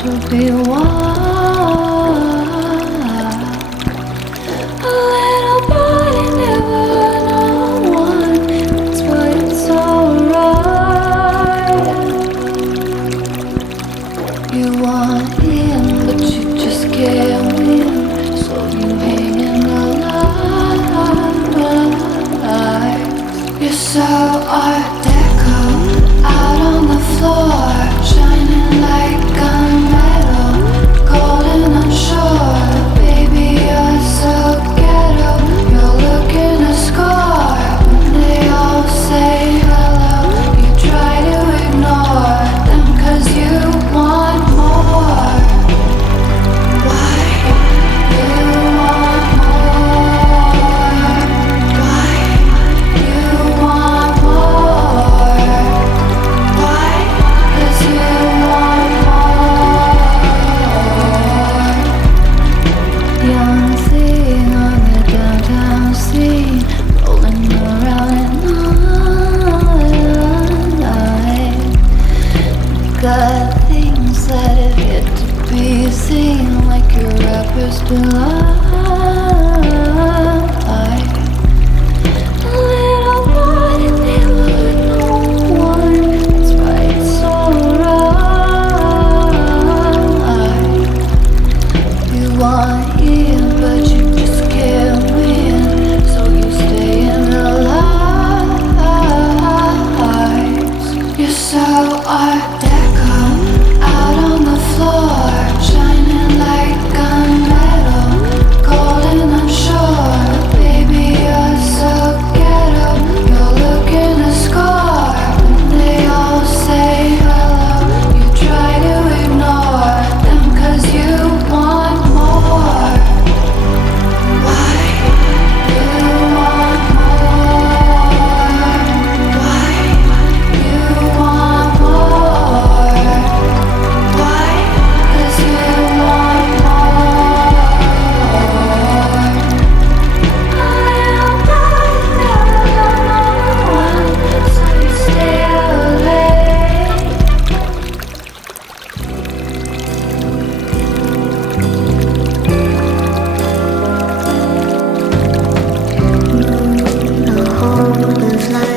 to be wild. A little body never known one, that's why it's alright. You want in, but you just can't win, so you hang in the lights. You're so art deco, out on the floor, shining like gunmetal, golden unsure. Baby, you're so ghetto, you're looking to score. When they all say hello, you try to ignore them 'cause you want more. Why you want more? Why you want more? Why? 'Cause you want more. Young thing on the downtown scene, rolling around at night. Got things that have yet to be seen, like your rappers been like a little body never known one, that's why it's alright. You want in, but you just can't win, so you stay in the lights. You're so art deco, out on the floor, shining like gunmetal, golden unsure. Baby, you're so ghetto, you're looking to score. When they all say hello, you try to ignore them 'cause you want more. Why you want more? Why you want more? Why? 'Cause you want more. A little body never known one, so you stay out late. Moon, a hole of light.